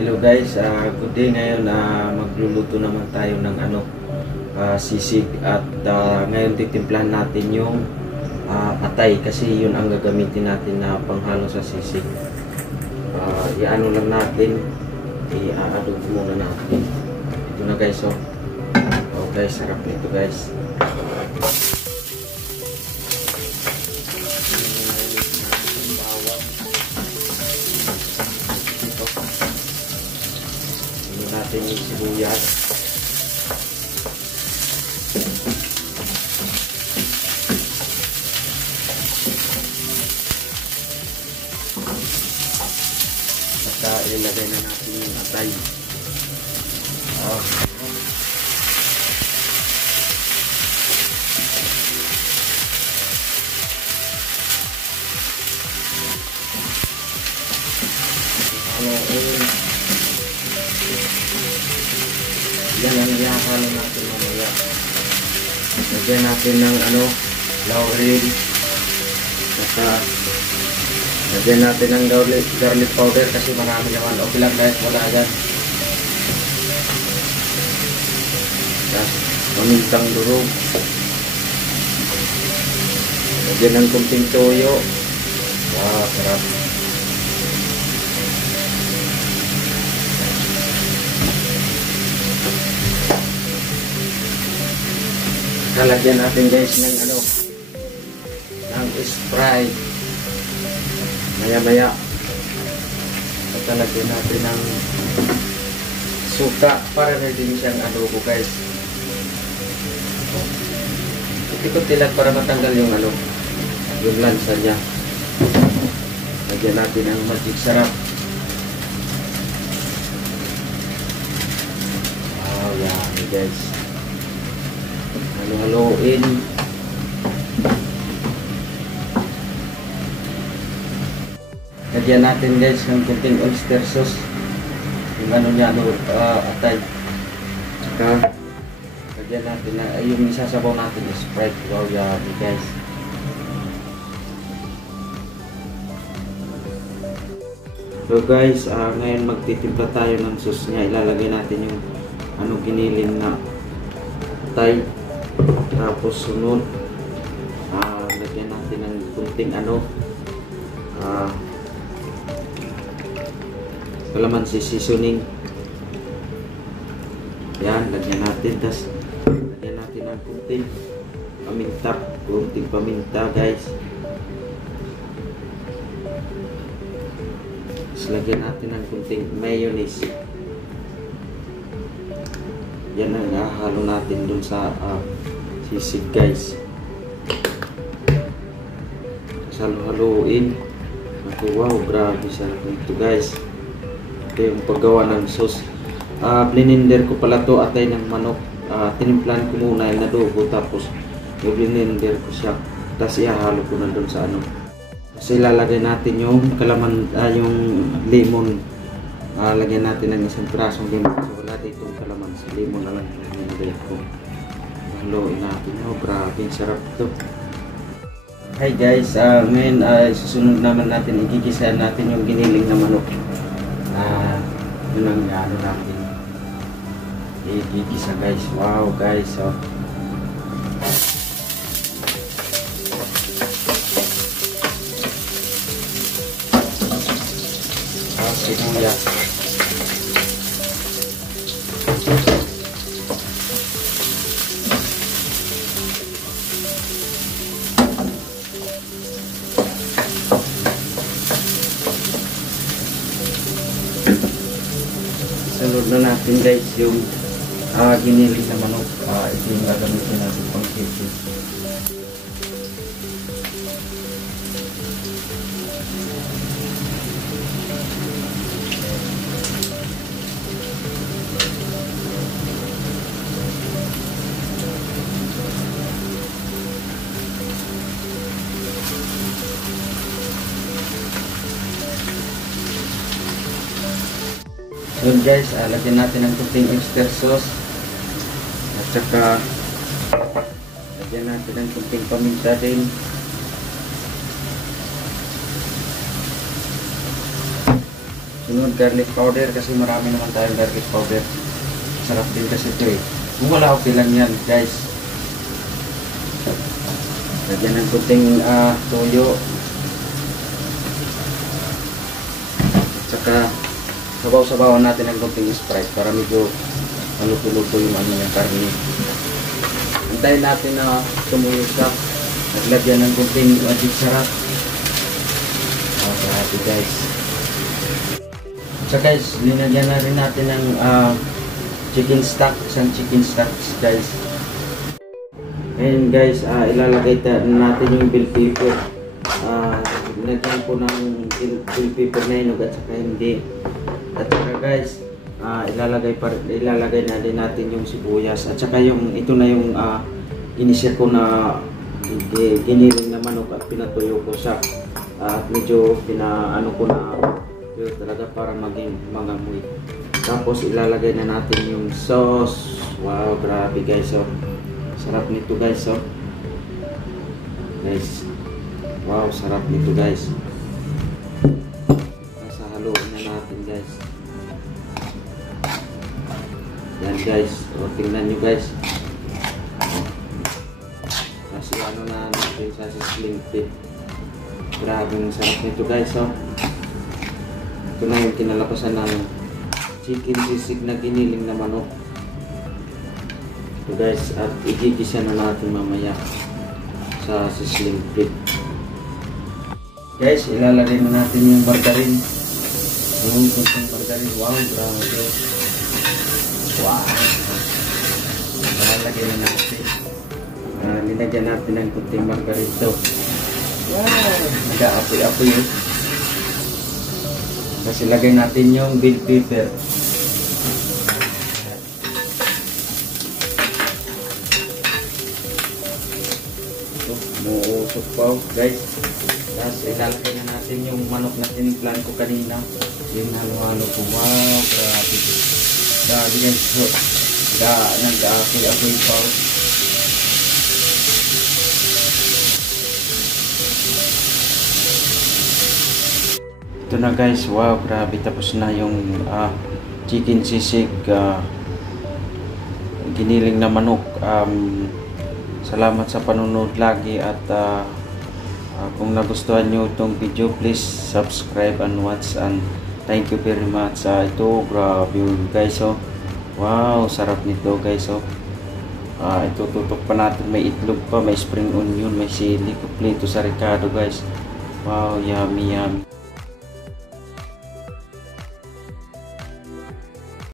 Hello guys, good day. Ngayon magluluto naman tayo ng sisig at ngayon titimplahan natin yung atay kasi yun ang gagamitin natin na panghalo sa sisig. Iano lang natin, i-adobo muna natin. Ito na guys, oh. Oh guys, sarap nito guys. Natin yung sibuyas. At ilagay na natin yung atay. Yan ang ihahalo natin mamaya. Lagyan natin ng laurel. At lagyan natin ng garlic powder kasi marami naman. Okay lang guys, wala yan. Tapos pamintang durog. Lagyan ng kunting toyo. Wow, sarap. Lagyan natin guys ng ng Sprite maya at lagyan natin ng suka para ready siyang adobo guys. Ikot-ikot lang para matanggal yung yung lansa niya. Lagyan natin ng magic sarap. Wow, yan guys. Halo-haloin. Lagyan natin guys ng kunting oyster sauce. Yung niya atay. Saka lagyan natin na yung isasabaw natin yung Sprite. Wow, yan guys. So guys, ngayon magtitimpla tayo ng sauce niya. Ilalagay natin yung giniling na atay. Tapos sunod lagyan natin ng kunting kalamansi seasoning. Yan, lagyan natin. Tapos lagyan natin ng kunting paminta guys. Tapos lagyan natin ng kunting mayonnaise. Yan ang halo natin dun sa sisig guys. Halo-haloin. Wow, grabe sarap nito guys. Ito yung paggawa ng sauce. Blininder ko pala to atay ng manok. Tinimplan ko muna yung adobo tapos blininder ko siya. Tapos ihahalo ko na dun sa Tapos ilalagay natin yung yung lemon. Lagyan natin ng isang pirasong lemon. So wala ditong kalamansi. Lemon na lang nilagay ko. Haluin natin. Oh, grabe, sarap to. Hi guys, ngayon susunod naman natin, igigisa natin yung giniling na manok. Yun ang natin. Igigisa guys. Wow guys, oh. Sibuyas. Sunod na natin guys yung giniling na manok. Ito yung gagamitin natin pang sisig. Yun guys, lagyan natin ng kunting oyster sauce at saka lagyan natin ng kunting paminta din. Sunod garlic powder kasi marami naman tayong garlic powder. Sarap din kasi ito eh. Kung wala, okay lang yan guys. Lagyan ng kunting toyo. Saka sabaw-sabawan natin ng kunting Sprite para medyo maluto-luto yung yung karne. Antayin natin na tumuyo siya. Naglagyan ng kunting magic sarap. Grabe guys. So guys, linagyan na rin natin ng chicken stock, isang chicken stock guys. Ngayon guys, ilalagay natin yung bell pepper. Nilagyan ko ng bell pepper na hinog at saka hindi. At saka guys, ilalagay na din natin yung sibuyas. At saka yung, ito na yung inisya ko na giniling na manok at pinatuyo ko siya. At medyo pinaano ko na yun talaga para maging mangamoy. Tapos ilalagay na natin yung sauce. Wow, grabe guys, oh. Sarap nito guys, oh. Guys, wow, sarap nito guys. Nasa haluin na natin guys. Yan guys, o tingnan nyo guys. Kasi ano na natin sa sling pit. Grabe ang sarap nito guys, oh. Ito na yung kinalapasan ng chicken sisig na giniling na manok. Ito guys, at igigisa na natin mamaya sa sisling pit. Guys, ilalagay na natin yung margarine. Yung kunting margarine. Wow, grabe. Wow. Ilalagay na natin. Nilagyan natin ng kunting margarine ito. Wow. Nag-aapoy-apoy yun. Kasi lagay natin yung bell pepper. Ito, muusok pa guys. Tapos ilalagay na natin yung manok na tinimplan ko kanina. Yung halo-halo ko. Wow, grabe. Grabe guys. So, nag-aapoy-apoy pa. Ito na guys, wow, grabe, tapos na yung chicken sisig giniling na manok. Salamat sa panunod lagi at kung nagustuhan nyo itong video, please subscribe and watch, and thank you very much. Ito, grabe guys, oh. Wow, sarap nito guys, oh. Ito tutok pa natin, may itlog pa, may spring onion, may sili, kumpleto sa Ricardo guys. Wow, yummy yummy.